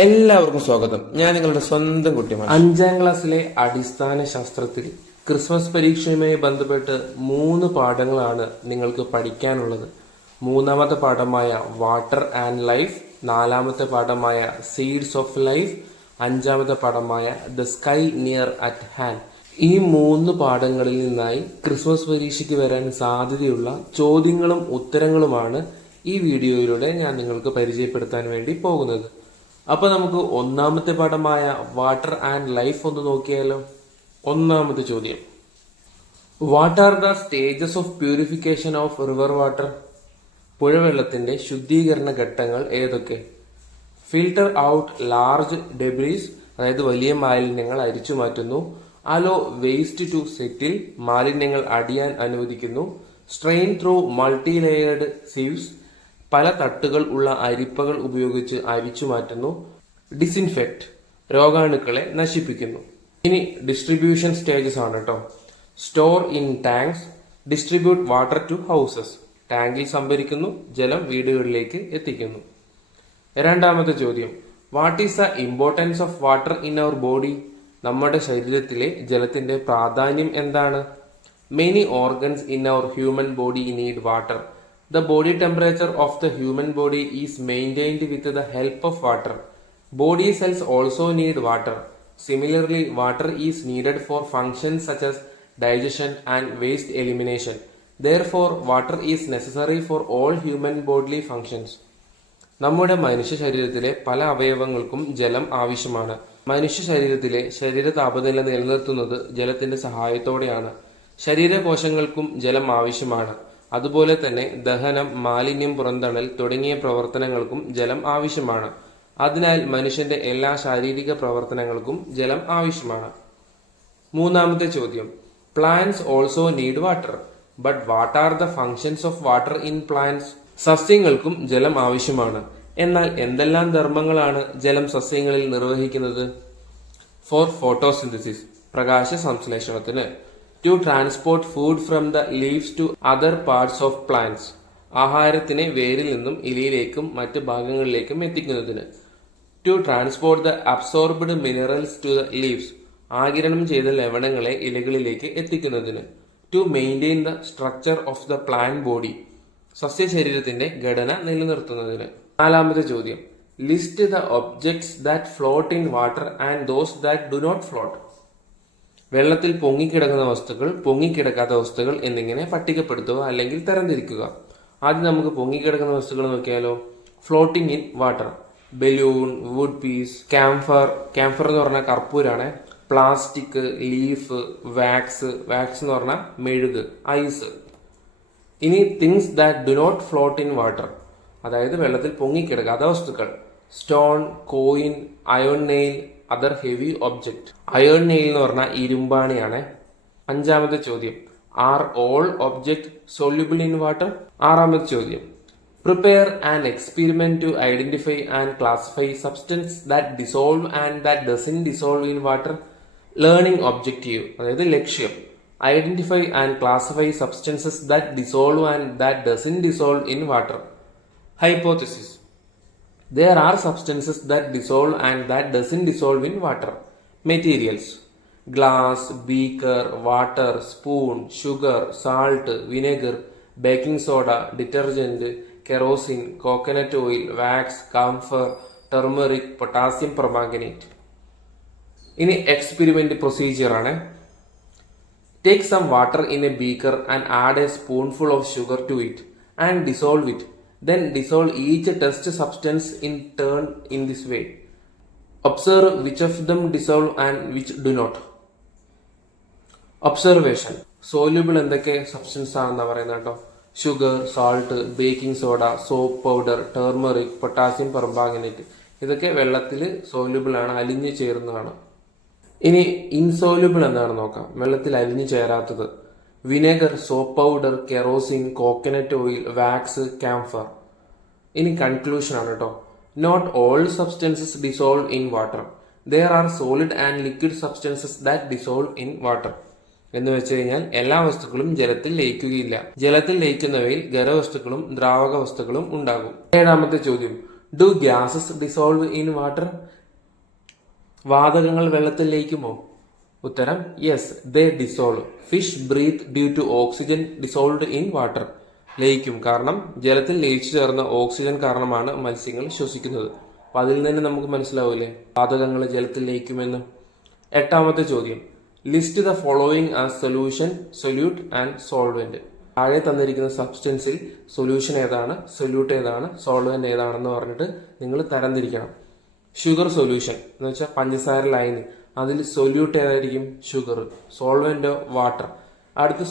എല്ലാവർക്കും സ്വാഗതം. ഞാൻ നിങ്ങളുടെ സ്വന്തം കുട്ടിമാണ്. 5ാം ക്ലാസ്സിലെ അടിസ്ഥാന ശാസ്ത്രത്തിൽ ക്രിസ്മസ് പരീക്ഷയുമായി ബന്ധപ്പെട്ട് 3 പാഠങ്ങളാണ് നിങ്ങൾക്ക് പഠിക്കാനുള്ളത്. 3ാമത്തെ പാഠമായ വാട്ടർ ആൻഡ് ലൈഫ്, 4ാമത്തെ പാഠമായ സീഡ്സ് ഓഫ് ലൈഫ്, 5ാമത്തെ പാഠമായ the sky near at hand. ഈ 3 പാഠങ്ങളിൽ നിന്നായി ക്രിസ്മസ് പരീക്ഷയ്ക്ക് വരാൻ സാധ്യതയുള്ള ചോദ്യങ്ങളും ഉത്തരങ്ങളുമാണ് ഈ വീഡിയോയിലൂടെ ഞാൻ നിങ്ങൾക്ക് പരിചയപ്പെടുത്താൻ വേണ്ടി പോകുന്നത്. അപ്പൊ നമുക്ക് 1ാമത്തെ പാഠമായ വാട്ടർ ആൻഡ് ലൈഫ് ഒന്ന് നോക്കിയാലോ. 1ാമത്തെ ചോദ്യം, what are the stages of purification of river water? പുഴവെള്ളത്തിന്റെ ശുദ്ധീകരണ ഘട്ടങ്ങൾ ഏതൊക്കെ? ഫിൽട്ടർ ഔട്ട് ലാർജ് ഡെബ്രീസ്, അതായത് വലിയ മാലിന്യങ്ങൾ അരിച്ചു മാറ്റുന്നു. അലോ വേസ്റ്റ് ടു സെറ്റിൽ, മാലിന്യങ്ങൾ അടിയാൻ അനുവദിക്കുന്നു. സ്ട്രെയിൻ ത്രൂ മൾട്ടി ലെയേർഡ് സീവ്സ്, പല തട്ടുകൾ ഉള്ള അരിപ്പകൾ ഉപയോഗിച്ച് അരിച്ചു മാറ്റുന്നു. ഡിസിൻഫെക്ട്, രോഗാണുക്കളെ നശിപ്പിക്കുന്നു. ഇനി ഡിസ്ട്രിബ്യൂഷൻ സ്റ്റേജസ് ആണ് കേട്ടോ. Store in tanks, distribute water to houses, ടാങ്കിൽ സംഭരിക്കുന്നു, ജലം വീടുകളിലേക്ക് എത്തിക്കുന്നു. 2ാമത്തെ ചോദ്യം, what is the importance of water in our body? നമ്മുടെ ശരീരത്തിലെ ജലത്തിന്റെ പ്രാധാന്യം എന്താണ്? Many organs in our human body need water. The body temperature of the human body is maintained with the help of water. Body cells also need water. Similarly, water is needed for functions such as digestion and waste elimination. Therefore, water is necessary for all human bodily functions. നമ്മുടെ മനുഷ്യ ശരീരത്തിലെ പല അവയവങ്ങൾക്കും ജലം ആവശ്യമാണ്. മനുഷ്യ ശരീരത്തിലെ ശരീര താപനില നിലനിർത്തുന്നത് ജലത്തിന്റെ സഹായത്തോടെയാണ്. ശരീരകോശങ്ങൾക്കും ജലം ആവശ്യമാണ്. അതുപോലെ തന്നെ ദഹനം, മാലിന്യം പുറന്തള്ളൽ തുടങ്ങിയ പ്രവർത്തനങ്ങൾക്കും ജലം ആവശ്യമാണ്. അതിനാൽ മനുഷ്യന്റെ എല്ലാ ശാരീരിക പ്രവർത്തനങ്ങൾക്കും ജലം ആവശ്യമാണ്. 3ാമത്തെ ചോദ്യം, plants also need water, but what are the functions of water in plants? സസ്യങ്ങൾക്കും ജലം ആവശ്യമാണ്. എന്നാൽ എന്തെല്ലാം ധർമ്മങ്ങളാണ് ജലം സസ്യങ്ങളിൽ നിർവഹിക്കുന്നത്? ഫോർ ഫോട്ടോസിന്തസിസ്, പ്രകാശ സംശ്ലേഷണത്തിന്. To transport food from the leaves to other parts of plants, ആഹാരത്തിനെ വേരിൽ നിന്നും ഇലയിലേക്കും മറ്റ് ഭാഗങ്ങളിലേക്കും എത്തിക്കുന്നതിന്. To transport the absorbed minerals to the leaves, ആഗിരണം ചെയ്ത ലവണങ്ങളെ ഇലകളിലേക്ക് എത്തിക്കുന്നതിന്. To maintain the structure of the plant body, സസ്യശരീരത്തിന്റെ ഘടന നിലനിർത്തുന്നതിന്. 4ാമത്തെ ചോദ്യം, list the objects that float in water and those that do not float. വെള്ളത്തിൽ പൊങ്ങിക്കിടക്കുന്ന വസ്തുക്കൾ, പൊങ്ങിക്കിടക്കാത്ത വസ്തുക്കൾ എന്നിങ്ങനെ പട്ടികപ്പെടുത്തുക അല്ലെങ്കിൽ തരംതിരിക്കുക. ആദ്യം നമുക്ക് പൊങ്ങിക്കിടക്കുന്ന വസ്തുക്കൾ നോക്കിയാലോ. Floating in water, balloon, wood piece, camphor എന്ന് പറഞ്ഞാൽ കർപ്പൂരാണ്, പ്ലാസ്റ്റിക്, ലീഫ്, വാക്സ് എന്ന് പറഞ്ഞാൽ മെഴുക്, ഐസ്. ഇനി things that do not float in water, അതായത് വെള്ളത്തിൽ പൊങ്ങിക്കിടക്കാത്ത വസ്തുക്കൾ. Stone, coin, iron nail, other heavy object. Iron nail എന്ന് പറഞ്ഞാൽ ഇരുമ്പാണിയാണ്. 5ാമത്തെ ചോദ്യം, are all object soluble in water? 6ാമത്തെ ചോദ്യം, prepare an experiment to identify and classify substance that dissolve and that doesn't dissolve in water. Learning objective, അതായത് ലക്ഷ്യം. Identify and classify substances that dissolve and that doesn't dissolve in water. Hypothesis, there are substances that dissolve and that doesn't dissolve in water. Materials, glass, beaker, water, spoon, sugar, salt, vinegar, baking soda, detergent, kerosene, coconut oil, wax, camphor, turmeric, potassium permanganate. ഇനി experiment procedure ആണ്. Take some water in a beaker and add a spoonful of sugar to it and dissolve it. Then dissolve each test substance in turn in this way. Observe which of them dissolve and which do not. Observation. Soluble എന്തൊക്കെ substance ആണെന്നാണ് പറയുന്നത് കേട്ടോ. Sugar, salt, baking soda, soap powder, turmeric, potassium permanganate, ഇതൊക്കെ വെള്ളത്തിൽ soluble ആണ്, അലിഞ്ഞു ചേർന്നതാണ്. ഇനി ഇൻസോല്യൂബിൾ എന്താണെന്ന് നോക്കാം. വെള്ളത്തിൽ അലിഞ്ഞു ചേരാത്തത്: vinegar, soap powder, kerosene, coconut oil, wax, camphor. ഇനി കൺക്ലൂഷൻ ആണ് കേട്ടോ. Not all substances dissolve in water. There are solid and liquid substances that dissolve in water. എന്ന് വെച്ച് കഴിഞ്ഞാൽ എല്ലാ വസ്തുക്കളും ജലത്തിൽ ലയിക്കുകയില്ല. ജലത്തിൽ ലയിക്കുന്നവയിൽ ഖരവസ്തുക്കളും ദ്രാവക വസ്തുക്കളും ഉണ്ടാകും. 7ാമത്തെ ചോദ്യം, do gases dissolve in water? വാതകങ്ങൾ വെള്ളത്തിൽ ലയിക്കുമോ? ഉത്തരം yes, they dissolve. Fish breathe due to oxygen dissolved in water. ലയിക്കും, കാരണം ജലത്തിൽ ലയിച്ചു ചേർന്ന ഓക്സിജൻ കാരണമാണ് മത്സ്യങ്ങൾ ശ്വസിക്കുന്നത്. അപ്പൊ അതിൽ നിന്ന് നമുക്ക് മനസ്സിലാവൂലേ വാതകങ്ങൾ ജലത്തിൽ ലയിക്കുമെന്ന്. എട്ടാമത്തെ ചോദ്യം, list the following as solution, solute and solvent. താഴെ തന്നിരിക്കുന്ന സബ്സ്റ്റൻസിൽ സൊല്യൂഷൻ ഏതാണ്, സൊല്യൂട്ട് ഏതാണ്, സോൾവെന്റ് ഏതാണെന്ന് പറഞ്ഞിട്ട് നിങ്ങൾ തരംതിരിക്കണം. ഷുഗർ സൊല്യൂഷൻ എന്ന് വെച്ചാൽ പഞ്ചസാര ലൈന്, അതിൽ സൊല്യൂട്ട് ഏതായിരിക്കും? ഷുഗർ. സോൾവെന്റോ? വാട്ടർ. അടുത്ത്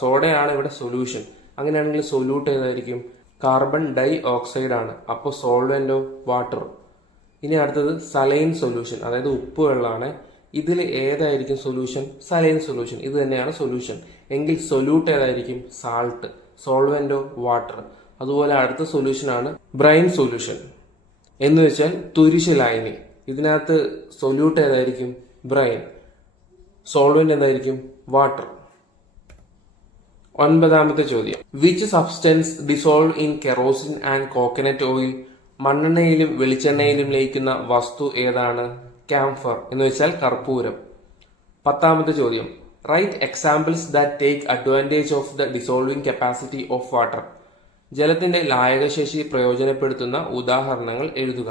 സോഡയാണ് ഇവിടെ സൊല്യൂഷൻ. അങ്ങനെയാണെങ്കിൽ സൊല്യൂട്ട് ഏതായിരിക്കും? കാർബൺ ഡൈ ഓക്സൈഡ് ആണ്. അപ്പോൾ സോൾവെന്റോ? വാട്ടർ. ഇനി അടുത്തത് സലൈൻ സൊല്യൂഷൻ, അതായത് ഉപ്പ് വെള്ളമാണ്. ഇതിൽ ഏതായിരിക്കും സൊല്യൂഷൻ? Saline solution. ഇത് തന്നെയാണ് സൊല്യൂഷൻ. എങ്കിൽ സൊല്യൂട്ട് ഏതായിരിക്കും? സാൾട്ട്. സോൾവെന്റോ? വാട്ടർ. അതുപോലെ അടുത്ത സൊല്യൂഷൻ ആണ് ബ്രൈൻ സൊല്യൂഷൻ, എന്ന് വെച്ചാൽ തുരിശ് ലായനി. ഇതിനകത്ത് സൊല്യൂട്ട് ഏതായിരിക്കും? ബ്രൈൻ. സോൾവെന്റ് എന്തായിരിക്കും? വാട്ടർ. ഒൻപതാമത്തെ ചോദ്യം, which substance dissolve in kerosene and coconut oil? മണ്ണെണ്ണയിലും വെളിച്ചെണ്ണയിലും ലയിക്കുന്ന വസ്തു ഏതാണ്? ക്യാംഫർ, എന്ന് വെച്ചാൽ കർപ്പൂരം. പത്താമത്തെ ചോദ്യം, write examples that take advantage of the dissolving capacity of water. ജലത്തിന്റെ ലായകശേഷി പ്രയോജനപ്പെടുത്തുന്ന ഉദാഹരണങ്ങൾ എഴുതുക.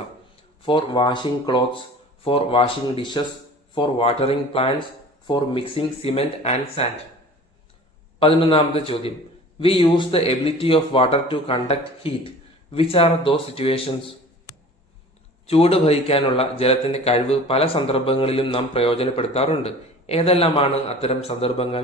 For washing clothes, for washing dishes, for watering plants, for mixing cement and sand. 11ാമത്തെ ചോദ്യം, we use the ability of water to conduct heat. Which are those situations? ചൂട് വഹിക്കാനുള്ള ജലത്തിന്റെ കഴിവ് പല സന്ദർഭങ്ങളിലും നാം പ്രയോജനപ്പെടുത്താറുണ്ട്. ഏതെല്ലാമാണ് അത്തരം സന്ദർഭങ്ങൾ?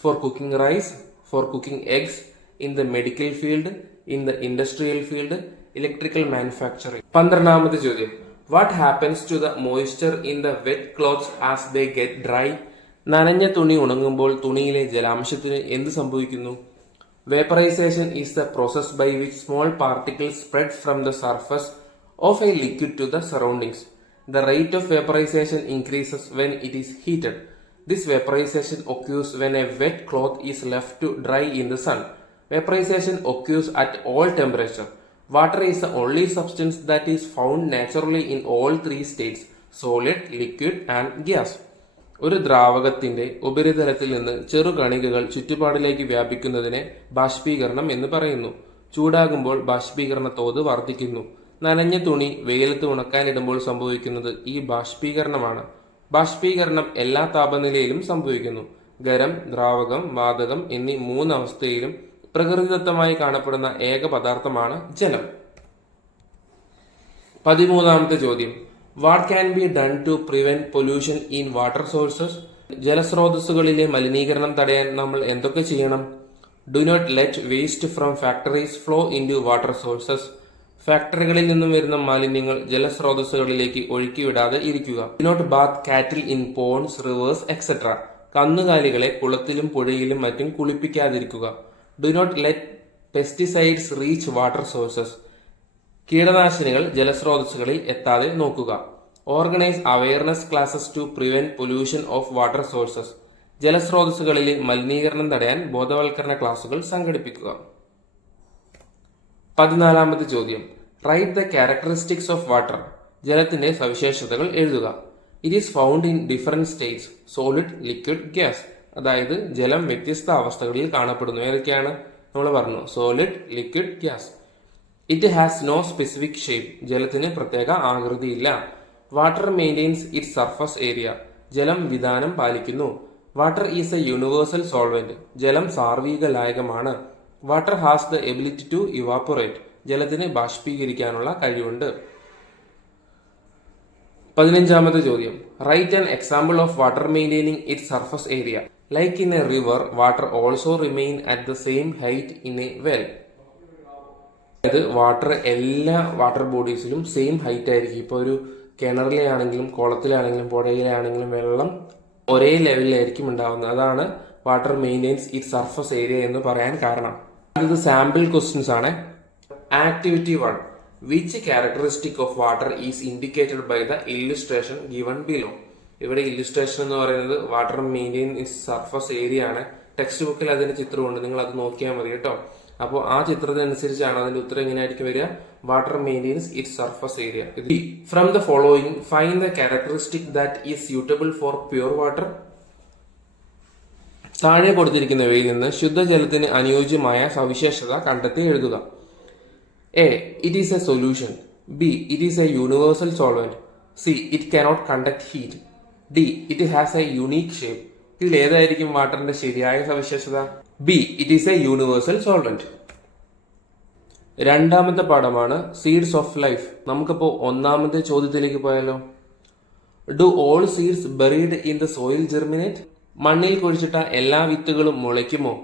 For cooking rice, for cooking eggs, in the medical field, in the industrial field, electrical manufacturing. 12ാമത്തെ ചോദ്യം, what happens to the moisture in the wet clothes as they get dry? നനഞ്ഞ തുണി ഉണങ്ങുമ്പോൾ തുണിയിലെ ജലാംശത്തിന് എന്ത് സംഭവിക്കുന്നു? Vaporisation is the process by which small particles spread from the surface of a liquid to the surroundings. The rate of vaporization increases when it is heated. This vaporization occurs when a wet cloth is left to dry in the sun. Vaporization occurs at all temperature. Water is the only substance that is found naturally in all three states: solid, liquid and gas. ഒരു ദ്രാവകത്തിന്റെ ഉപരിതലത്തിൽ നിന്ന് ചെറുകണികകൾ ചുറ്റുപാടിലേക്ക് വ്യാപിക്കുന്നതിനെ ബാഷ്പീകരണം എന്ന് പറയുന്നു. ചൂടാകുമ്പോൾ ബാഷ്പീകരണ തോത് വർദ്ധിക്കുന്നു. നനഞ്ഞ തുണി വെയിലത്ത് ഉണക്കാനിടുമ്പോൾ സംഭവിക്കുന്നത് ഈ ബാഷ്പീകരണമാണ്. ബാഷ്പീകരണം എല്ലാ താപനിലയിലും സംഭവിക്കുന്നു. ഖരം, ദ്രാവകം, വാതകം എന്നീ 3 അവസ്ഥയിലും പ്രകൃതിദത്തമായി കാണപ്പെടുന്ന ഏക പദാർത്ഥമാണ് ജലം. 13ാമത്തെ ചോദ്യം, what can be done to prevent pollution in water sources? ജലസ്രോതസ്സുകളിലെ മലിനീകരണം തടയാൻ നമ്മൾ എന്തൊക്കെ ചെയ്യണം? Do not let waste from factories flow into water sources. ഫാക്ടറികളിൽ നിന്നും വരുന്ന മാലിന്യങ്ങൾ ജലസ്രോതസ്സുകളിലേക്ക് ഒഴുക്കിവിടാതെ ഇരിക്കുക. ഡു നോട്ട് ബാത്ത് കാറ്റിൽ ഇൻ പോണ്ട്സ്, റിവേഴ്സ് എക്സെട്ര. കന്നുകാലികളെ കുളത്തിലും പുഴയിലും മറ്റും കുളിപ്പിക്കാതിരിക്കുക. Do not let pesticides reach water sources. കീടനാശിനികൾ ജലസ്രോതസ്സുകളിൽ എത്താതെ നോക്കുക. Organise awareness classes to prevent pollution of water sources. ജലസ്രോതസ്സുകളിലെ മലിനീകരണം തടയാൻ ബോധവൽക്കരണ ക്ലാസുകൾ സംഘടിപ്പിക്കുക. 14ാമത്തെ ചോദ്യം, write the characteristics of water. ജലത്തിന്റെ സവിശേഷതകൾ എഴുതുക. It is found in different states: solid, liquid, gas. അതായത് ജലം വ്യത്യസ്ത അവസ്ഥകളിൽ കാണപ്പെടുന്നു. ഏതൊക്കെയാണ് നമ്മൾ പറഞ്ഞു? Solid, liquid, gas. It has no specific shape. ജലത്തിന് പ്രത്യേക ആകൃതിയില്ല. Water maintains it surface area. ജലം വിധാനം പാലിക്കുന്നു. Water is a universal solvent. ജലം സാർവീക ലായകമാണ്. Water has the ability to evaporate. ജലത്തിന് ബാഷ്പീകരിക്കാനുള്ള കഴിവുണ്ട്. 15ാമത്തെ ചോദ്യം, write an example of water maintaining it surface area. Like in a river, water also remain at the same height in a well. അതായത് water എല്ലാ വാട്ടർ ബോഡീസിലും same height ആയിരിക്കും. ഇപ്പോൾ ഒരു കിണറിലെ ആണെങ്കിലും കുളത്തിലാണെങ്കിലും പുഴയിലെ ആണെങ്കിലും വെള്ളം ഒരേ ലെവലിലായിരിക്കും ഉണ്ടാവുന്നത്. അതാണ് water maintains it surface area എന്ന് പറയാൻ കാരണം. ഇത് സാമ്പിൾ ക്വസ്റ്റ്യൻസ് ആണ്. Activity 1, which characteristic of water is indicated by the illustration given below. ഇവിടെ ഇല്ലുസ്ട്രേഷൻ എന്ന് പറയുന്നത് water maintain it surface area ആണ്. ടെക്സ്റ്റ് ബുക്കിൽ അതിന് ചിത്രമുണ്ട്, നിങ്ങൾ അത് നോക്കിയാൽ മതി കേട്ടോ. അപ്പോൾ ആ ചിത്രത്തിനനുസരിച്ചാണ് അതിന്റെ ഉത്തരം എങ്ങനെയായിരിക്കും വരിക? Water maintains it's surface area. From the following find the characteristic that is suitable for pure water. താഴെ കൊടുത്തിരിക്കുന്നവയിൽ നിന്ന് ശുദ്ധജലത്തിന് അനുയോജ്യമായ സവിശേഷത കണ്ടെത്തി എഴുതുക. A. It is A solution. B. It is a universal solvent. C. It cannot conduct heat. D. It has A unique shape. ഇതിൽ ഏതായിരിക്കും വാട്ടറിന്റെ ശരിയായ സവിശേഷത? B. It is a universal solvent. രണ്ടാമത്തെ പാഠമാണ് സീഡ്സ് ഓഫ് ലൈഫ്. നമുക്കിപ്പോ ഒന്നാമത്തെ ചോദ്യത്തിലേക്ക് പോയാലോ? Do all seeds buried in the soil germinate? മണ്ണിൽ കുഴിച്ചിട്ട എല്ലാ വിത്തുകളും മുളയ്ക്കുമോ?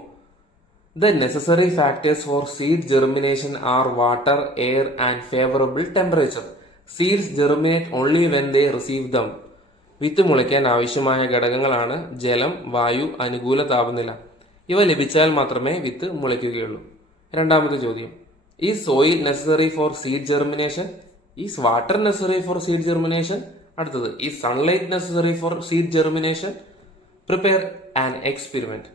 The necessary factors for seed germination are water, air and favourable temperature. Seeds germinate only when they receive them. വിത്ത് മുളയ്ക്കാൻ ആവശ്യമായ ഘടകങ്ങളാണ് ജലം, വായു, അനുകൂല താപനില. ഇവ ലഭിച്ചാൽ മാത്രമേ വിത്ത് മുളയ്ക്കുകയുള്ളൂ. രണ്ടാമത്തെ ചോദ്യം, is soil necessary for seed germination? Is water necessary for seed germination? അടുത്തത്, is sunlight necessary for seed germination? Prepare an experiment.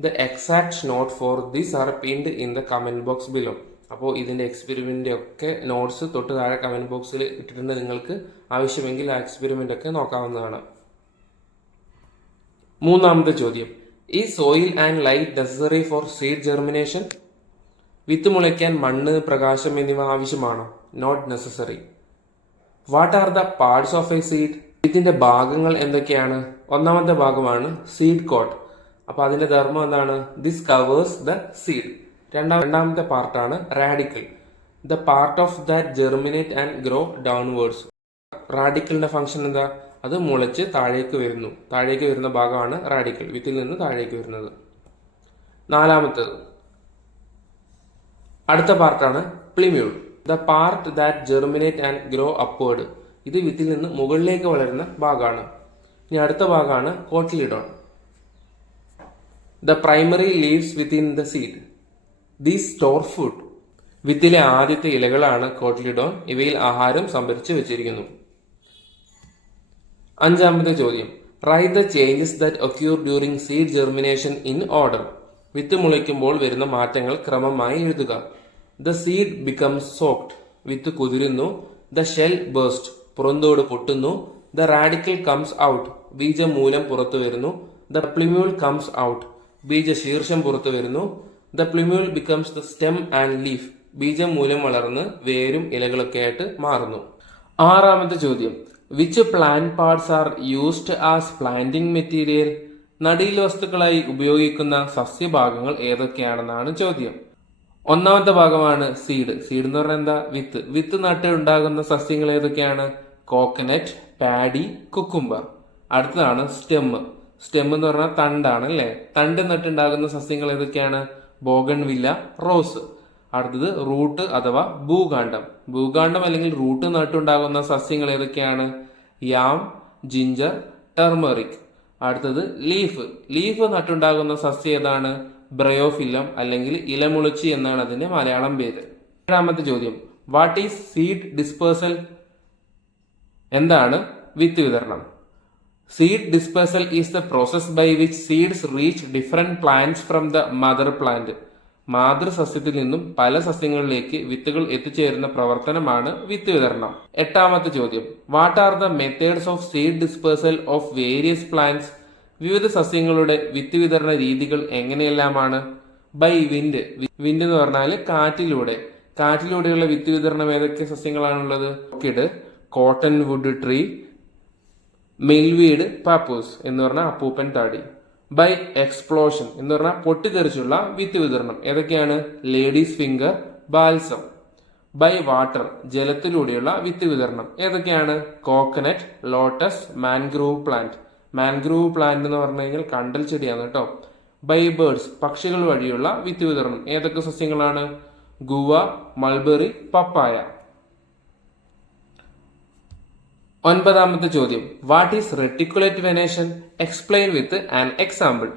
The exact note for this are pinned in the comment box below. അപ്പോൾ ഇതിന്റെ experiment ഒക്കെ notes തൊട്ട് താഴെ comment ബോക്സിൽ ഇട്ടിട്ടുണ്ട്. നിങ്ങൾക്ക് ആവശ്യമെങ്കിൽ ആ എക്സ്പെരിമെന്റ് ഒക്കെ നോക്കാവുന്നതാണ്. മൂന്നാമത്തെ ചോദ്യം, is soil and light necessary for seed germination? വിത്ത് മുളയ്ക്കാൻ മണ്ണ്, പ്രകാശം എന്നിവ ആവശ്യമാണോ? Not necessary. What are the parts of a seed? ഇതിന്റെ ഭാഗങ്ങൾ എന്തൊക്കെയാണ്? ഒന്നാമത്തെ ഭാഗമാണ് സീഡ് കോട്ട്. അപ്പൊ അതിന്റെ ധർമ്മം എന്താണ്? This covers the seed. രണ്ടാമത്തെ പാർട്ടാണ് radicle. The part of that germinate and grow downwards. റാഡിക്കലിന്റെ ഫംഗ്ഷൻ എന്താ? അത് മുളച്ച് താഴേക്ക് വരുന്നു. താഴേക്ക് വരുന്ന ഭാഗമാണ് റാഡിക്കൽ, വിത്തിൽ നിന്ന് താഴേക്ക് വരുന്നത്. നാലാമത്തേത്, അടുത്ത പാർട്ടാണ് plumule. The part that germinate and grow upward. ഇത് വിത്തിൽ നിന്ന് മുകളിലേക്ക് വളരുന്ന ഭാഗമാണ്. ഇനി അടുത്ത ഭാഗമാണ് cotyledon. The primary leaves within the seed. These store food. വിത്തിലെ ആദ്യത്തെ ഇലകളാണ് കോട്ടിലിഡോൺ. ഇവയിൽ ആഹാരം സംഭരിച്ചു വെച്ചിരിക്കുന്നു. അഞ്ചാമത്തെ ചോദ്യം, write the changes that occur during seed germination in order. വിത്ത് മുളയ്ക്കുമ്പോൾ വരുന്ന മാറ്റങ്ങൾ ക്രമമായി എഴുതുക. The seed becomes soaked. വിത്ത് കുതിരുന്നു. The shell burst. പുറന്തോട് പൊട്ടുന്നു. The radical comes out. ബീജമൂലം പുറത്തു വരുന്നു. The plumule comes out. ബീജശീർഷം പുറത്തു വരുന്നു. The plumule becomes the stem and leaf. ബീജം മൂലം വളർന്ന് വേരും ഇലകളൊക്കെ ആയിട്ട് മാറുന്നു. ആറാമത്തെ ചോദ്യം, which plant parts are used as planting material? നടീൽ വസ്തുക്കളായി ഉപയോഗിക്കുന്ന സസ്യഭാഗങ്ങൾ ഏതൊക്കെയാണെന്നാണ് ചോദ്യം. ഒന്നാമത്തെ ഭാഗമാണ് സീഡ്. സീഡ് എന്ന് പറഞ്ഞാൽ എന്താ? വിത്ത്. വിത്ത് നട്ട് ഉണ്ടാകുന്ന സസ്യങ്ങൾ ഏതൊക്കെയാണ്? Coconut, paddy, cucumber. അടുത്തതാണ് സ്റ്റെം. സ്റ്റെം എന്ന് പറഞ്ഞാൽ തണ്ടാണ് അല്ലെ. തണ്ട് നട്ടുണ്ടാകുന്ന സസ്യങ്ങൾ ഏതൊക്കെയാണ്? Bougainvillea, rose. അടുത്തത് റൂട്ട് അഥവാ ഭൂകാണ്ഡം. ഭൂകാണ്ഡം അല്ലെങ്കിൽ റൂട്ട് നട്ടുണ്ടാകുന്ന സസ്യങ്ങൾ ഏതൊക്കെയാണ്? യാം, ജിഞ്ചർ, ടെർമറിക്. അടുത്തത് ലീഫ്. ലീഫ് നട്ടുണ്ടാകുന്ന സസ്യം ഏതാണ്? ബ്രയോഫില്ലം അല്ലെങ്കിൽ ഇലമുളച്ചി എന്നാണ് അതിന്റെ മലയാളം പേര്. ഏഴാമത്തെ ചോദ്യം, വാട്ട് ഈസ് സീഡ് ഡിസ്പേഴ്സൽ? എന്താണ് വിത്ത് വിതരണം? Seed dispersal is the process by which seeds reach different plants from the mother plant. മാതൃസസ്യത്തിൽ നിന്നും പല സസ്യങ്ങളിലേക്ക് വിത്തുകൾ എത്തിച്ചേരുന്ന പ്രവർത്തനമാണ് വിത്ത് വിതരണം. എട്ടാമത്തെ ചോദ്യം, what are the methods of seed dispersal of various plants? വിവിധ സസ്യങ്ങളുടെ വിത്ത് വിതരണ രീതികൾ എങ്ങനെയെല്ലാമാണ്? By wind. വിൻഡ് എന്ന് പറഞ്ഞാൽ കാറ്റിലൂടെ. കാറ്റിലൂടെയുള്ള വിത്ത് വിതരണം ഏതൊക്കെ സസ്യങ്ങളാണുള്ളത്? ഓർക്കിഡ്, കോട്ടൺ വുഡ് ട്രീ, മിൽവീഡ്, പാപ്പൂസ് എന്ന് പറഞ്ഞാൽ അപ്പൂപ്പൻ താടി. ബൈ എക്സ്പ്ലോഷൻ എന്ന് പറഞ്ഞാൽ പൊട്ടിത്തെറിച്ചുള്ള വിത്ത് വിതരണം ഏതൊക്കെയാണ്? Ladies finger, balsam. By water ജലത്തിലൂടെയുള്ള വിത്ത് വിതരണം ഏതൊക്കെയാണ്? Coconut, lotus, mangrove plant. Mangrove plant എന്ന് പറഞ്ഞു കഴിഞ്ഞാൽ കണ്ടൽ ചെടിയാണ് കേട്ടോ. ബൈ ബേർഡ്സ് പക്ഷികൾ വഴിയുള്ള വിത്ത് വിതരണം ഏതൊക്കെ സസ്യങ്ങളാണ്? ഗുവ, മൾബറി, പപ്പായ. ഒൻപതാമത്തെ ചോദ്യം, what is reticulate venation? Explain with an example.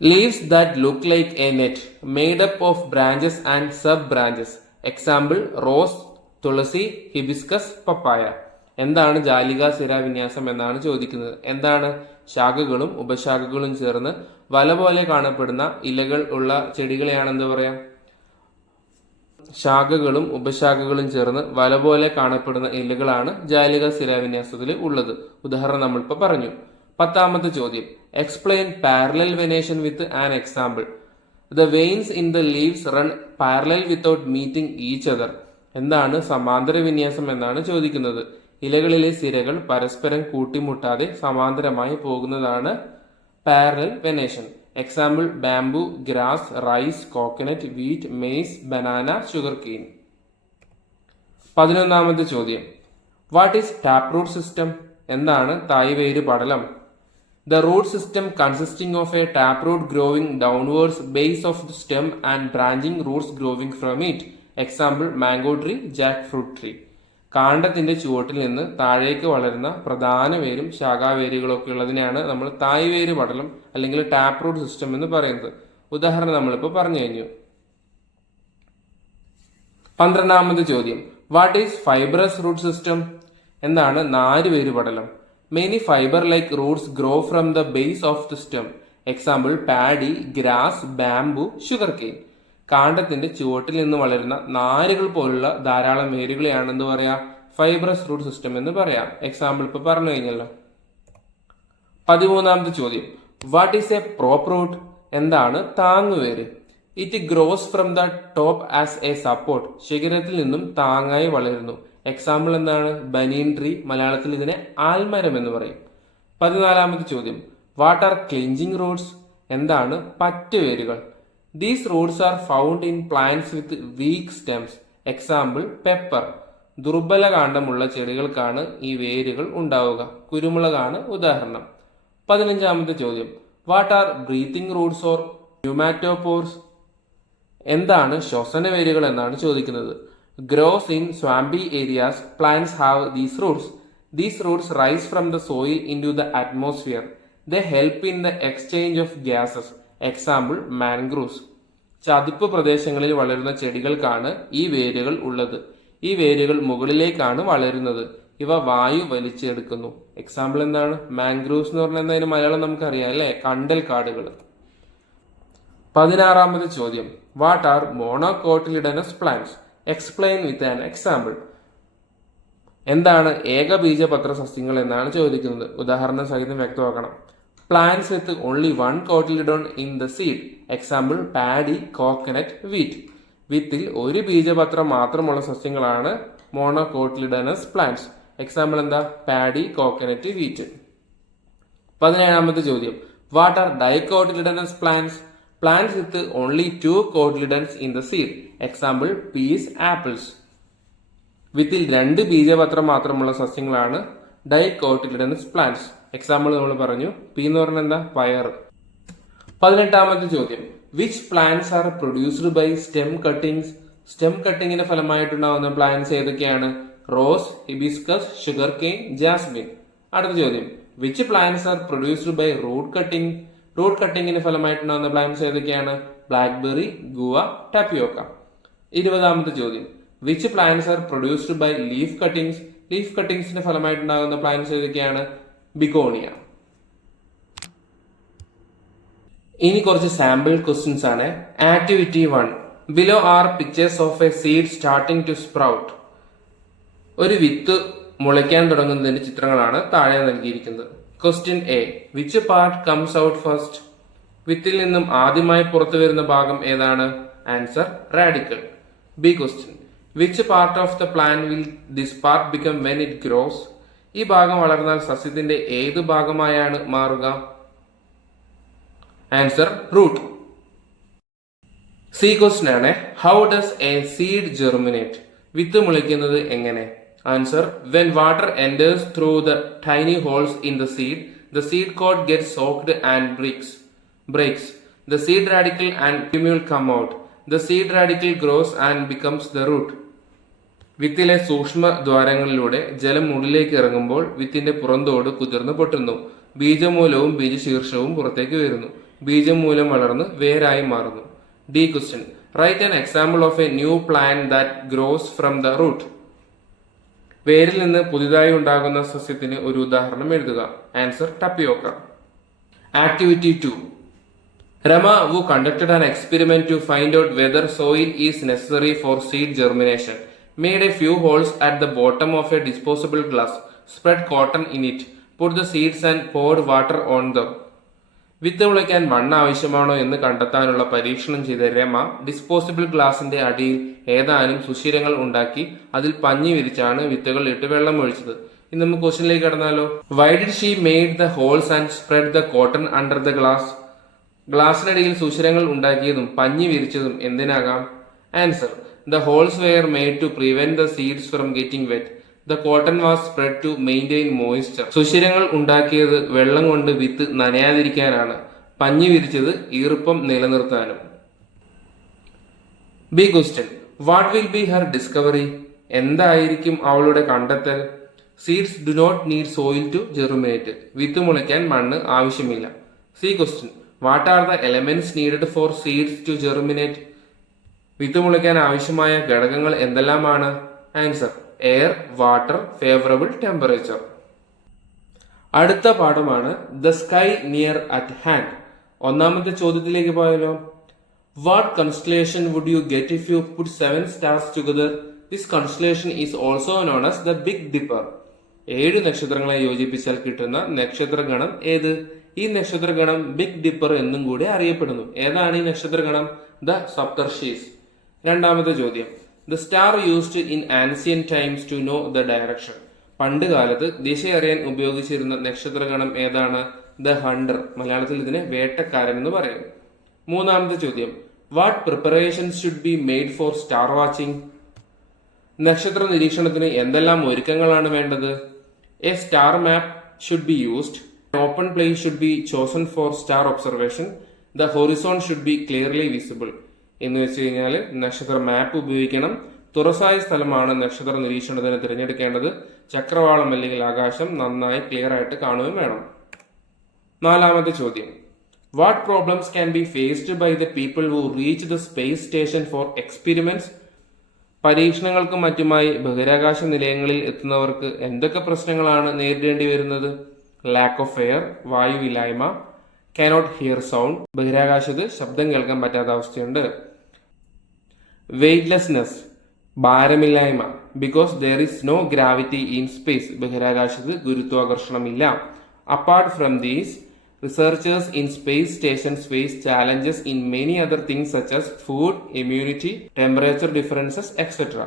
Leaves that look like a net made up of branches and sub branches. Example, rose, tulasi, hibiscus, papaya. എന്താണ് ജാലിക ശിലാവിന്യാസം എന്നാണ് ചോദിക്കുന്നത്. എന്താണ്? ശാഖകളും ഉപശാഖകളും ചേർന്ന് വല പോലെ കാണപ്പെടുന്ന ഇലകൾ ഉള്ള ചെടികളെയാണ് എന്ത് പറയാം? ശാഖകളും ഉപശാഖകളും ചേർന്ന് വല പോലെ കാണപ്പെടുന്ന ഇലകളാണ് ജാലിക ശിലാവിന്യാസത്തിൽ ഉള്ളത്. ഉദാഹരണം നമ്മളിപ്പോ പറഞ്ഞു. 10ാമത്തെ ചോദ്യം, explain parallel venation with an example. The veins in the leaves run parallel without meeting each other. എന്താണ് സമാന്തര വിന്യാസം എന്നാണ് ചോദിക്കുന്നത്. ഇലകളിലെ സിരകൾ പരസ്പരം കൂട്ടിമുട്ടാതെ സമാന്തരമായി പോകുന്നതാണ് parallel venation. Example bamboo, grass, rice, coconut, wheat, maize, banana, sugar cane. 11ാമത്തെ ചോദ്യം, what is tap root system? എന്താണ് തായ്വേര് പടലം? The root system consisting of a tap root growing downwards base of the stem and branching roots growing from it. Example mango tree, jackfruit tree. കാണ്ഡത്തിന്റെ ചുവട്ടിൽ നിന്ന് താഴേക്ക് വളരുന്ന പ്രധാന വേരും ശാഖാവേരുകളൊക്കെ ഉള്ളതിനെയാണ് നമ്മൾ തായ്വേര് പടലം അല്ലെങ്കിൽ ടാപ്പ് റൂട്ട് സിസ്റ്റം എന്ന് പറയുന്നത്. ഉദാഹരണം നമ്മളിപ്പോൾ പറഞ്ഞു കഴിഞ്ഞു. 12ാമത്തെ ചോദ്യം, what is fibrous root system? എന്താണ് നാരുവേര് പടലം? Many fibre like roots grow from the base of the stem. Example paddy, grass, bamboo, sugar cane. കാണ്ഡത്തിന്റെ ചുവട്ടിൽ നിന്ന് വളരുന്ന നാരുകൾ പോലുള്ള ധാരാളം വേരുകളെയാണ് എന്ത് പറയാ? ഫൈബ്രസ് റൂട്ട് സിസ്റ്റം എന്ന് പറയാം. എക്സാമ്പിൾ ഇപ്പൊ പറഞ്ഞു കഴിഞ്ഞല്ലോ. 13ാമത്തെ ചോദ്യം, what is a prop root? എന്താണ് താങ്ങുവേര്? It grows from the top as a support. ശിഖരത്തിൽ നിന്നും താങ്ങായി വളരുന്നു. എക്സാമ്പിൾ എന്താണ്? Banyan tree. മലയാളത്തിൽ ഇതിനെ ആൽമരം എന്ന് പറയും. 14ാമത്തെ ചോദ്യം, വാട്ട് ആർ ക്ലിഞ്ചിങ് റൂട്ട്സ്? എന്താണ് പറ്റുവേരുകൾ? These roots are found in plants with weak stems. Example pepper. ദുർബല കാണ്ഡമുള്ള ചെടികൾക്കാണ് ഈ വേരുകൾ ഉണ്ടാവുക. കുരുമുളകാണ് ഉദാഹരണം. 15ാമത്തെ ചോദ്യം, what are breathing roots or pneumatophores? എന്താണ് ശ്വസന വേരുകൾ എന്നാണ് ചോദിക്കുന്നത്. Grows in swampy areas plants have these roots. These roots rise from the soil into the atmosphere. They help in the exchange of gases. Example mangroves. ചതുപ്പ് പ്രദേശങ്ങളിൽ വളരുന്ന ചെടികൾക്കാണ് ഈ വേരുകൾ ഉള്ളത്. ഈ വേരുകൾ മുകളിലേക്കാണ് വളരുന്നത്. ഇവ വായു വലിച്ചെടുക്കുന്നു. എക്സാമ്പിൾ എന്താണ്? മാൻഗ്രൂവ്സ് എന്ന് പറഞ്ഞാൽ അതിന് മലയാളം നമുക്കറിയാം അല്ലെ, കണ്ടൽ കാടുകൾ. 16ാമത്തെ ചോദ്യം, what are monocotyledonous plants? Explain with an example. എന്താണ് ഏകബീജപത്ര സസ്യങ്ങൾ എന്നാണ് ചോദിക്കുന്നത്. ഉദാഹരണ സഹിതം വ്യക്തമാക്കണം. Plants with only one cotyledon in the seed. Example paddy, coconut, wheat. വിത്തിൽ ഒരു ബീജപത്രം മാത്രമുള്ള സസ്യങ്ങളാണ് മോണോകോട്ടിലിഡനസ് പ്ലാന്റ്സ്. എക്സാമ്പിൾ എന്താ? Paddy, coconut, wheat. 17ാമത്തെ ചോദ്യം, what are dicotyledonous plants? Plants with only 2 cotyledons in the seed. Example peas, apples. വിത്തിൽ 2 ബീജപത്രം മാത്രമുള്ള സസ്യങ്ങളാണ് ഡൈകോട്ടിലിഡനസ് പ്ലാന്റ്സ്. എക്സാമ്പിൾ നമ്മൾ പറഞ്ഞു. പി എന്ന് പറഞ്ഞാൽ എന്താ? പയർ. 18ാമത്തെ ചോദ്യം, which plants are produced by stem cuttings? Stem കട്ടിങ്ങിന്റെ ഫലമായിട്ടുണ്ടാവുന്ന പ്ലാന്റ്സ് ഏതൊക്കെയാണ്? Rose, hibiscus, sugar cane, jasmine. അടുത്ത ചോദ്യം, which plants are produced by root cutting? Root കട്ടിങ്ങിന്റെ ഫലമായിട്ടുണ്ടാവുന്ന പ്ലാന്റ്സ് ഏതൊക്കെയാണ്? Blackberry, guava, tapioca. 20ാമത്തെ ചോദ്യം, which plants are produced by leaf cuttings? Leaf കട്ടിങ്സിന്റെ ഫലമായിട്ടുണ്ടാകുന്ന പ്ലാന്റ്സ് ഏതൊക്കെയാണ്? ബിഗോണിയ. ഇനി കുറച്ച് സാമ്പിൾ ക്വസ്റ്റ്യൻസ് ആണ്. Activity 1, below are pictures of a seed starting to sprout. ഒരു വിത്ത് മുളയ്ക്കാൻ തുടങ്ങുന്നതിന്റെ ചിത്രങ്ങളാണ് താഴെ നൽകിയിരിക്കുന്നത്. Question A, which part comes out first? വിത്തിൽ നിന്നും ആദ്യമായി പുറത്തു വരുന്ന ഭാഗം ഏതാണ്? Answer radicle. B question, which part of the plant will this part become when it grows? ഈ ഭാഗം വളർന്നാൽ സസ്യത്തിന്റെ ഏത് ഭാഗമായാണ് മാറുക? Answer root. സി ക്വസ്റ്റ്യൻ ആണ്, how does a seed germinate? വിത്ത് മുളയ്ക്കുന്നത് എങ്ങനെ? Answer, when water enters through the tiny holes in the seed coat gets soaked and breaks. The seed radicle and plumule come out. The seed radicle grows and becomes the root. വിത്തിലെ സൂക്ഷ്മ ദ്വാരങ്ങളിലൂടെ ജലം ഉള്ളിലേക്ക് ഇറങ്ങുമ്പോൾ വിത്തിന്റെ പുറന്തോട് കുതിർന്ന് പൊട്ടുന്നു. ബീജമൂലവും ബീജശീർഷവും പുറത്തേക്ക് വരുന്നു. ബീജമൂലം വളർന്ന് വേരായി മാറുന്നു. D question, write an example of a new plant that grows from the root. വേരിൽ നിന്ന് പുതിയതായി ഉണ്ടാകുന്ന സസ്യത്തിന് ഒരു ഉദാഹരണം എഴുതുക. Answer tapioca. Activity 2. Rama, who conducted an experiment to find out whether soil is necessary for seed germination, made a few holes at the bottom of a disposable glass, spread cotton in it, put the seeds and poured water on them. വിത്ത് മുളയ്ക്കാൻ മണ്ണ് ആവശ്യമാണോ എന്ന് കണ്ടെത്താനുള്ള പരീക്ഷണം ചെയ്ത Rama disposable ഗ്ലാസിന്റെ അടിയിൽ ഏതാനും സുഷിരങ്ങൾ ഉണ്ടാക്കി അതിൽ പഞ്ഞി വിരിച്ചാണ് വിത്തുകൾ ഇട്ട് വെള്ളം ഒഴിച്ചത്. ഇനി നമുക്ക് ക്വസ്റ്റ്യനിലേക്ക് കടന്നാലോ. Why did she made the holes and spread the cotton under the glass? ഗ്ലാസിനടിയിൽ സുഷിരങ്ങൾ ഉണ്ടാക്കിയതും പഞ്ഞി വിരിച്ചതും എന്തിനാകാം? Answer the holes were made to prevent the seeds from getting wet. The cotton was spread to maintain moisture. സുഷിരങ്ങൾ ഉണ്ടാക്കിയത് വെള്ളം കൊണ്ട് വിത്ത് നനയാതിരിക്കാനാണ്, പഞ്ഞി വിരിച്ചത് ഈർപ്പം നിലനിർത്താനും. B question. What will be her discovery? എന്തായിരിക്കും അവളുടെ കണ്ടെത്തൽ? Seeds do not need soil to germinate. വിത്ത് മുളയ്ക്കാൻ മണ്ണ് ആവശ്യമില്ല. C question. What are the elements needed for seeds to germinate? വിത്ത് മുളയ്ക്കാൻ ആവശ്യമായ ഘടകങ്ങൾ എന്തെല്ലാമാണ്? Answer air, water, favourable temperature. അടുത്ത പാഠമാണ് the sky near at hand. ഒന്നാമത്തെ ചോദ്യത്തിലേക്ക് പോയാലോ. What constellation would you get if you put 7 stars together? This constellation is also known as the Big Dipper. 7 നക്ഷത്രങ്ങളെ യോജിപ്പിച്ചാൽ കിട്ടുന്ന നക്ഷത്രഗണം ഏത്? ഈ നക്ഷത്രഗണം ബിഗ് ഡിപ്പർ എന്നും കൂടി അറിയപ്പെടുന്നു. ഏതാണ് ഈ നക്ഷത്രഗണം? ദ സപ്തർഷീസ്. രണ്ടാമത്തെ ചോദ്യം. The star used in ancient times to know the direction. പണ്ട് കാലത്ത് ദിശ അറിയാൻ ഉപയോഗിച്ചിരുന്ന നക്ഷത്രഗണം ഏതാണ്? The hunter. മലയാളത്തിൽ ഇതിനെ വേട്ടക്കാരൻ എന്ന് പറയും. മൂന്നാമത്തെ ചോദ്യം. What preparations should be made for star watching? നക്ഷത്ര നിരീക്ഷണത്തിന് എന്തെല്ലാം ഒരുക്കങ്ങളാണ് വേണ്ടത്? A star map should be used. Open place should be chosen for star observation. The horizon should be clearly visible. എന്ന് വെച്ച് കഴിഞ്ഞാൽ നക്ഷത്ര മാപ്പ് ഉപയോഗിക്കണം. തുറസായ സ്ഥലമാണ് നക്ഷത്ര നിരീക്ഷണത്തിന് തിരഞ്ഞെടുക്കേണ്ടത്. ചക്രവാളം അല്ലെങ്കിൽ ആകാശം നന്നായി ക്ലിയർ ആയിട്ട് കാണുകയും വേണം. നാലാമത്തെ ചോദ്യം. What problems can be faced by the people who reach the space station for experiments? പരീക്ഷണങ്ങൾക്കും മറ്റുമായി ബഹിരാകാശ നിലയങ്ങളിൽ എത്തുന്നവർക്ക് എന്തൊക്കെ പ്രശ്നങ്ങളാണ് നേരിടേണ്ടി വരുന്നത്? ലാക്ക് ഓഫ് എയർ, വായുവില്ലായ്മ. കാനോട്ട് ഹിയർ സൗണ്ട്, ബഹിരാകാശത്ത് ശബ്ദം കേൾക്കാൻ പറ്റാത്ത അവസ്ഥയുണ്ട്. വെയ്റ്റ്ലെസ്നെസ്, ഭാരമില്ലായ്മ. Because there is no gravity in space, ബഹിരാകാശത്ത് ഗുരുത്വാകർഷണമില്ല. Apart from these, researchers in space stations face challenges in many other things such as food, immunity, temperature differences, etc.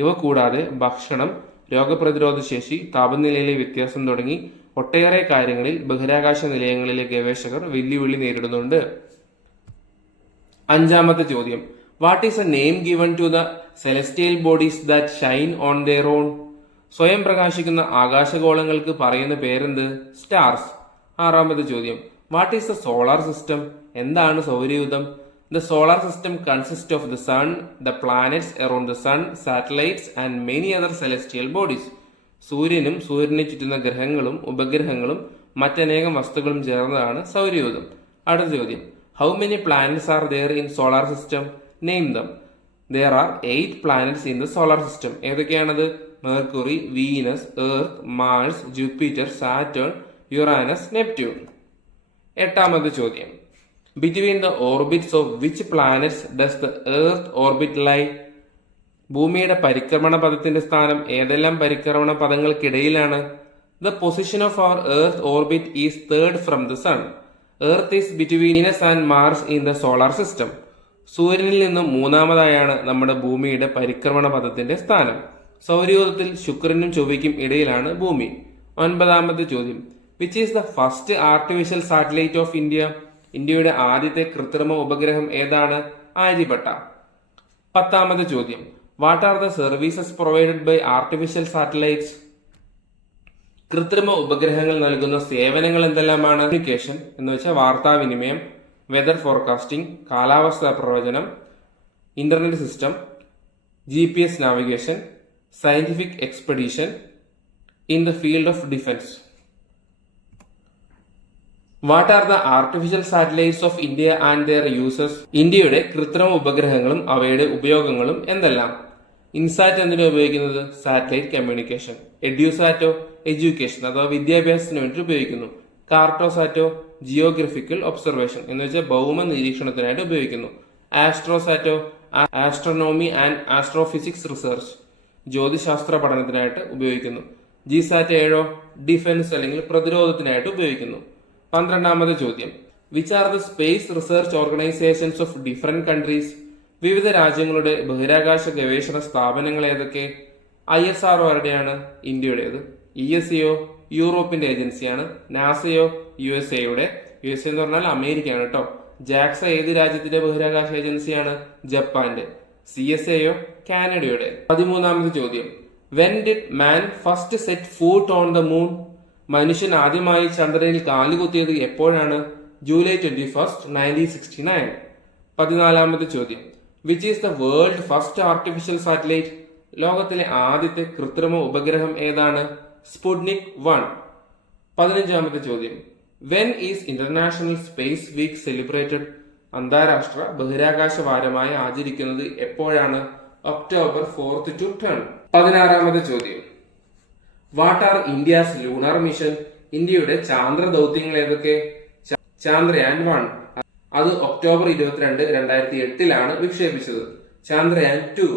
ഇവ കൂടാതെ ഭക്ഷണം, രോഗപ്രതിരോധ ശേഷി, താപനിലയിലെ വ്യത്യാസം തുടങ്ങി ഒട്ടേറെ കാര്യങ്ങളിൽ ബഹിരാകാശ നിലയങ്ങളിലെ ഗവേഷകർ വെല്ലുവിളി നേരിടുന്നുണ്ട്. അഞ്ചാമത്തെ ചോദ്യം. What is a name given to the celestial bodies that shine on their own? സ്വയം പ്രകാശിക്കുന്ന ആകാശഗോളങ്ങൾക്ക് പറയുന്ന പേരെന്ത്? സ്റ്റാർസ്. ആറാമത്തെ ചോദ്യം. What is the solar system? എന്താണ് സൗരയൂഥം? The solar system consist of the sun, the planets around the sun, satellites and many other celestial bodies. സൂര്യനും സൂര്യനെ ചുറ്റുന്ന ഗ്രഹങ്ങളും ഉപഗ്രഹങ്ങളും മറ്റനേകം വസ്തുക്കളും ചേർന്നതാണ് സൗരയൂഥം. അടുത്ത ചോദ്യം. How many planets are there in solar system? Name them. There are 8 planets in the solar system. ഏതൊക്കെയാണത്? Mercury, Venus, Earth, Mars, Jupiter, Saturn, Uranus, Neptune. എട്ടാമത്തെ ചോദ്യം. Between the orbits of which planets does the earth orbit lie? ഭൂമിയുടെ പരിക്രമണ പഥത്തിന്റെ സ്ഥാനം ഏതെല്ലാം പരിക്രമണ പഥങ്ങൾക്കിടയിലാണ്? The position of our earth orbit is third from the sun. Earth is between Venus and Mars in the solar system. സൂര്യനിൽ നിന്നും മൂന്നാമതായാണ് നമ്മുടെ ഭൂമിയുടെ പരിക്രമണ പഥത്തിന്റെ സ്ഥാനം. സൗരയൂഥത്തിൽ ശുക്രനും ചൊവ്വയ്ക്കും ഇടയിലാണ് ഭൂമി. ഒൻപതാമത്തെ ചോദ്യം. Which is the first artificial satellite of India? ഇന്ത്യയുടെ ആദ്യത്തെ കൃത്രിമ ഉപഗ്രഹം ഏതാണ്? ആര്യഭട്ട. പത്താമത്തെ ചോദ്യം. What are the services provided by artificial satellites? കൃത്രിമ ഉപഗ്രഹങ്ങൾ നൽകുന്ന സേവനങ്ങൾ എന്തെല്ലാമാണ്? കമ്മ്യൂണിക്കേഷൻ എന്ന് വെച്ചാൽ വാർത്താവിനിമയം, വെതർ ഫോർകാസ്റ്റിംഗ്, കാലാവസ്ഥാ പ്രവചനം, internet system, GPS navigation, scientific expedition in the field of defence. What are the artificial satellites of India and their users? ഇന്ത്യയുടെ കൃത്രിമ ഉപഗ്രഹങ്ങളും അവയുടെ ഉപയോഗങ്ങളും എന്തെല്ലാം? ഇൻസാറ്റ് എന്തിനാ ഉപയോഗിക്കുന്നത്? Satellite communication. എഡ്യൂസാറ്റോ എഡ്യൂക്കേഷൻ അഥവാ വിദ്യാഭ്യാസത്തിന് വേണ്ടി ഉപയോഗിക്കുന്നു. കാർട്ടോസാറ്റോ ജിയോഗ്രഫിക്കൽ ഒബ്സർവേഷൻ എന്ന് വെച്ചാൽ ഭൗമ നിരീക്ഷണത്തിനായിട്ട് ഉപയോഗിക്കുന്നു. ആസ്ട്രോസാറ്റോ ആസ്ട്രോണോമി ആൻഡ് ആസ്ട്രോഫിസിക്സ് റിസർച്ച് ജ്യോതിശാസ്ത്ര പഠനത്തിനായിട്ട് ഉപയോഗിക്കുന്നു. ജിസാറ്റ് 7 ഡിഫൻസ് അല്ലെങ്കിൽ പ്രതിരോധത്തിനായിട്ട് ഉപയോഗിക്കുന്നു. 12ാമത് ചോദ്യം, which are the space research organisations of different countries? വിവിധ രാജ്യങ്ങളുടെ ബഹിരാകാശ ഗവേഷണ സ്ഥാപനങ്ങൾ ഏതൊക്കെ? ISRO ആരുടെയാണ്? ഇന്ത്യയുടേത്. ESAO യൂറോപ്പിന്റെ ഏജൻസിയാണ്. നാസയോ USA എന്ന് പറഞ്ഞാൽ അമേരിക്കയാണ് കേട്ടോ. ജാക്സ ഏത് രാജ്യത്തിന്റെ ബഹിരാകാശ ഏജൻസിയാണ്? ജപ്പാന്റെ. CSAO കാനഡയുടെ. 13ാമത് ചോദ്യം, when did man first set foot on the moon? മനുഷ്യൻ ആദ്യമായി ചന്ദ്രനിൽ കാലുകുത്തിയത് എപ്പോഴാണ്? ജൂലൈ 21, 1969. 14ാമത് ചോദ്യം, which is the world first artificial satellite? ലോകത്തിലെ ആദ്യത്തെ കൃത്രിമ ഉപഗ്രഹം ഏതാണ്? സ്പുട്നിക് 1. 15ാമത്തെ ചോദ്യം, when is International Space Week celebrated? അന്താരാഷ്ട്ര ബഹിരാകാശ വാരമായി ആചരിക്കുന്നത് എപ്പോഴാണ്? October 4 to 10. 16ാമത്തെ ചോദ്യം, what R India's lunar mission? ഇന്ത്യയുടെ ചാന്ദ്ര ദൗത്യങ്ങൾ ഏതൊക്കെ? ചാന്ദ്രയാൻ 1 അത് ഒക്ടോബർ 22, 2008 വിക്ഷേപിച്ചത്. ചാന്ദ്രയാൻ 2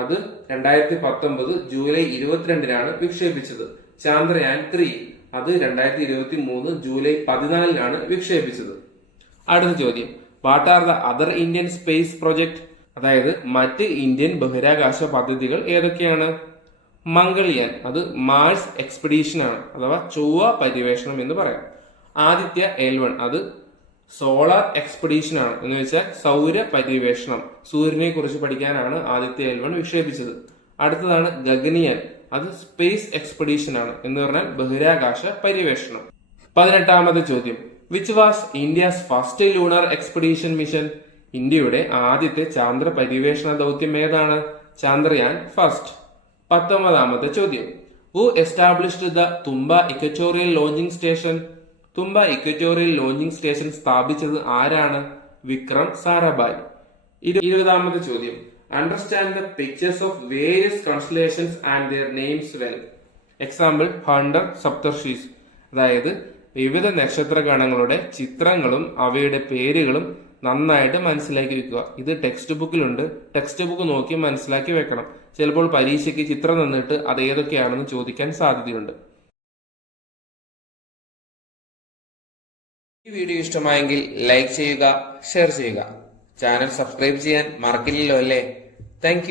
അത് 2019 ജൂലൈ 22 വിക്ഷേപിച്ചത്. ചാന്ദ്രയാൻ 3 അത് 2023 ജൂലൈ 14 വിക്ഷേപിച്ചത്. അടുത്ത ചോദ്യം, what are the other Indian space project? അതായത് മറ്റ് ഇന്ത്യൻ ബഹിരാകാശ പദ്ധതികൾ ഏതൊക്കെയാണ്? മംഗൾയാൻ അത് മാർസ് എക്സ്പെഡീഷൻ ആണ് അഥവാ ചൊവ്വ പര്യവേഷണം എന്ന് പറയാം. ആദിത്യ L1 അത് സോളാർ എക്സ്പെഡീഷൻ ആണ് എന്ന് വെച്ചാൽ സൗര പര്യവേഷണം, സൂര്യനെ കുറിച്ച് പഠിക്കാനാണ് ആദിത്യ L1 വിക്ഷേപിച്ചത്. അടുത്തതാണ് ഗഗനിയാൻ അത് സ്പേസ് എക്സ്പെഡീഷൻ ആണ് എന്ന് പറഞ്ഞാൽ ബഹിരാകാശ പര്യവേഷണം. 18ാമത് ചോദ്യം, which was India's first lunar expedition mission? ഇന്ത്യയുടെ ആദ്യത്തെ ചാന്ദ്ര പര്യവേഷണ ദൗത്യം ഏതാണ്? ചാന്ദ്രയാൻ 1. 19ാമത്തെ ചോദ്യം, who established the Thumba equatorial launching station? Thumba equatorial launching station സ്ഥാപിച്ചത് ആരാണ്? വിക്രം സാരാഭായ്. 20ാമത്തെ ചോദ്യം, understand the pictures of various constellations and their names well. Example hunter Saptarshis അതായത് വിവിധ നക്ഷത്ര ഗണങ്ങളുടെ ചിത്രങ്ങളും അവയുടെ പേരുകളും നന്നായിട്ട് മനസ്സിലാക്കി വെക്കുക. ഇത് ടെക്സ്റ്റ് ബുക്കിലുണ്ട്. ടെക്സ്റ്റ് ബുക്ക് നോക്കി മനസ്സിലാക്കി വെക്കണം. ചിലപ്പോൾ പരീക്ഷയ്ക്ക് ചിത്രം തന്നിട്ട് അത് ഏതൊക്കെയാണെന്ന് ചോദിക്കാൻ സാധ്യതയുണ്ട്. ഈ വീഡിയോ ഇഷ്ടമായെങ്കിൽ ലൈക്ക് ചെയ്യുക, ഷെയർ ചെയ്യുക. ചാനൽ സബ്സ്ക്രൈബ് ചെയ്യാൻ മറക്കില്ലല്ലോ അല്ലേ? താങ്ക്